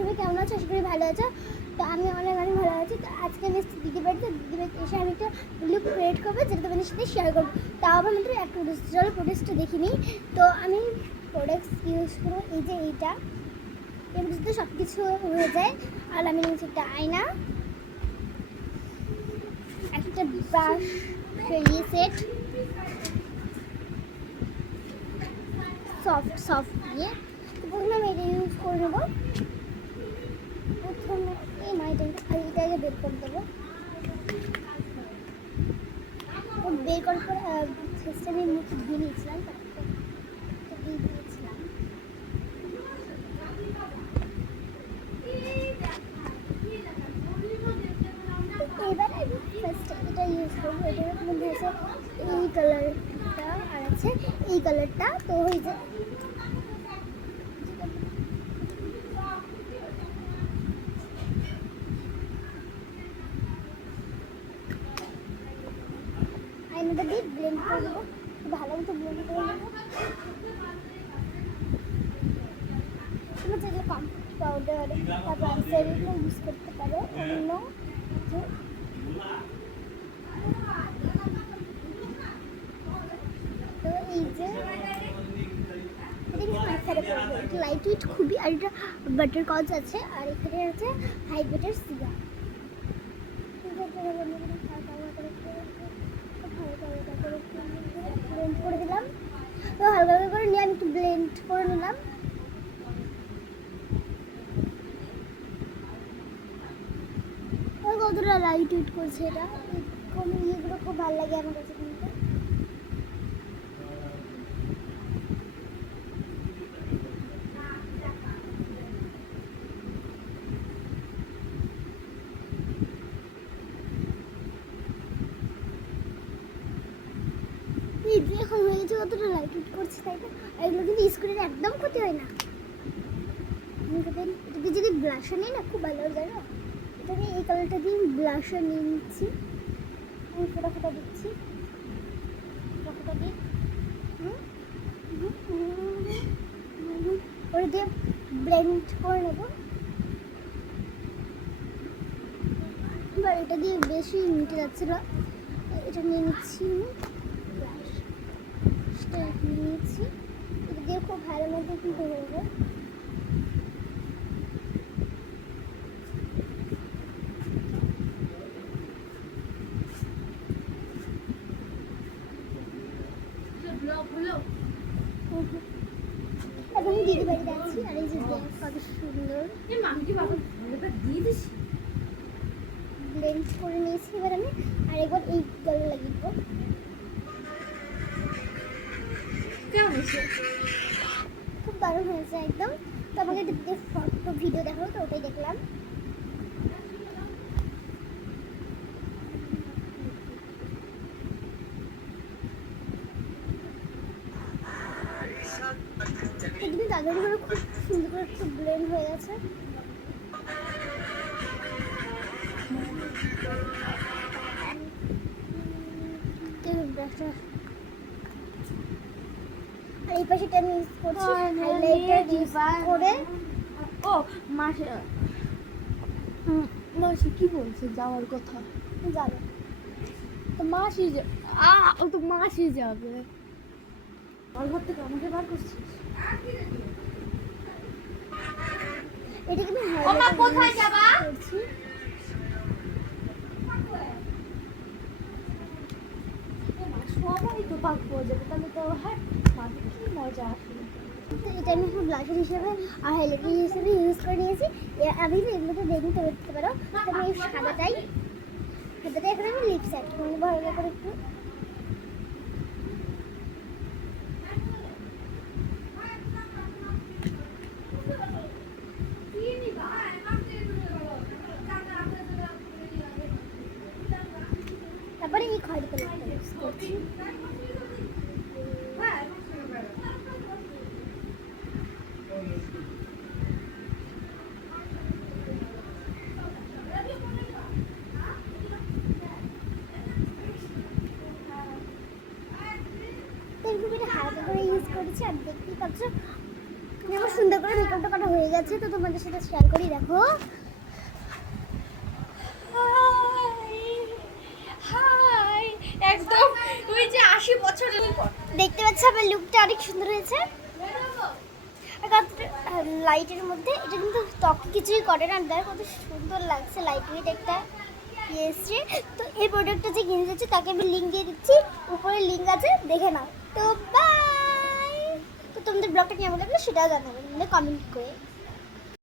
সবাই কেমন আছো? আশা করি ভালো আছো। তো আমি অনেক ভালো আছি। তো আজকে আমি এসেছি দিদি বাড়িতে এসে আমি একটা লুক ক্রিয়েট করবো যেটা তোমাদের সাথে শেয়ার করবো। তাও আবার মাত্র একটা প্রোডাক্ট, চলো প্রোডাক্টটা দেখিনি। তো আমি প্রোডাক্টস ইউজ করবো এই যে এইটা, এর মধ্যে সব কিছু হয়ে যায়। আর আমি নিয়েছি একটা আয়না, একটা ব্রাশ সেট, সফট দিয়ে। তো প্রথমে আমি এটা ইউজ করে নেবো। প্রথমে এই মাইটাকে এইটাকে বের করে দেবো। বের করার পর ফেসটা আমি মুখে দিয়ে নিয়েছিলাম, দিয়ে দিয়েছিলাম। এবার আমি ফার্স্ট এটা ইউজ করবো। এটার মধ্যে আছে এই কালারটা আর আছে এই কালারটা। তো হয়ে যায় আয়নাটা দিয়ে ব্লেন্ড করে দেবো, ভালো মতো ব্লেন্ড করে নেবো। তোমরা চাইলে কমফোর্ট পাউডার বা ব্রাউনসেলও ইউজ করতে পারো। অন্য তো এই যে লাইট ওয়েট খুবই, আর এটা বাটার কজ আছে, আর এখানে আছে হাইব্রিডের সিরা। ব্লেন্ড করে দিলাম। তো হালকা হালকা করে নিয়ে আমি একটু ব্লেন্ড করে নিলাম। কতটা লাইট ওয়েট করছে এটা, ইয়েগুলো খুব ভালো লাগে আমার কাছে। কিন্তু এই যে এখন হয়ে গেছে, কতটা লাইট ওয়েট করছে, তাই না? এগুলো কিন্তু স্ক্রিনে একদম ক্ষতি হয় না। এটাকে যদি ব্লাশার নিই না, খুব ভালো জানো। এটাকে এই কালারটা দিয়ে ব্লাশার নিয়ে নিচ্ছি। আমি ফোটা দিচ্ছি, ফোটা দিয়ে ওটা দিয়ে ব্লেন্ড করে নেবো। এবার এটা দিয়ে বেশি মিটে যাচ্ছে না, এটা নিয়ে নিচ্ছি। ব্রাশটা নিয়ে নিচ্ছি, এটা দিয়ে খুব ভালো মতো কিন্তু হয়ে এখন দিদি বাড়িতে আছি। আর এই যে কত সুন্দর ব্লেন্ড করে নিয়েছি। এবার আমি আরেকবার এই কালার লাগিয়ে দেবো। খুব দারুণ হয়েছে একদম। তো আমাকে ফটো ভিডিও দেখাবো, তো ওটাই দেখলাম। একদিন তাড়াতাড়ি করে খুব সুন্দর করে একটু ব্লেন্ড হয়ে গেছে। আর এই পাশেটা আমি ইউজ করছি হাইলাইটার ইউজ করে। ও মাসি কি বলছে যাওয়ার কথা? যাবে তো মাসি ও তো মাসি যাবে। ওর ঘর থেকে আমাকে বার করছিস? এটা কিন্তু কোথায় যাবা? সবাই তো পাক পাওয়া যাবে, তাহলে তো হ্যাঁ কি মজা আসবে। এটা আমি এখন ব্লাশার হিসেবে আর হাইলাইটার হিসেবে ইউজ করে নিয়েছি। আমি এগুলোতে দেখতে দেখতে পারো। আমি এই সাদাটাই এখন আমি লিপস অ্যাড করে নেবো ভালো করে একটু। তারপরে এই খয়েরি কালারটা ইউজ করছি। হালকা করে ইউজ করেছি। আর দেখতেই পাচ্ছ আমার সুন্দর করে মেকআপটা করা হয়ে হয়ে গেছে, তো তোমাদের সাথে শেয়ার করি। দেখো হাই, একদম তুই যে 80 বছরের দেখতে পাচ্ছ আমার লুকটা অনেক সুন্দর হয়েছে। লাইটের মধ্যে এটা কিন্তু ত্বকে কিছুই করে না, দেখ কত সুন্দর লাগছে, লাইট ওয়েট একটা ইয়ে এসছে। তো এই প্রোডাক্টটা যে কিনে দিচ্ছি তাকে আমি লিঙ্ক দিয়ে দিচ্ছি, উপরে লিঙ্ক আছে, দেখে নাও। তো বাই। তো তোমাদের ব্লগটা কেমন লাগলো সেটাও জানাবে কমেন্ট করে।